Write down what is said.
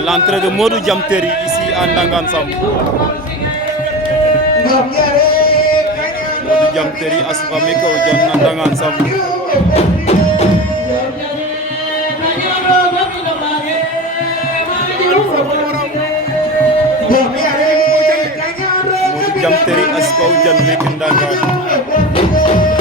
l'entrée de Modou Diamteri ici à Ndangan Sam. Modou Diamteri Asfa Meka Ojan Ndangan Sam. Modou Diamteri Asfa Ojan Meka Ndangan.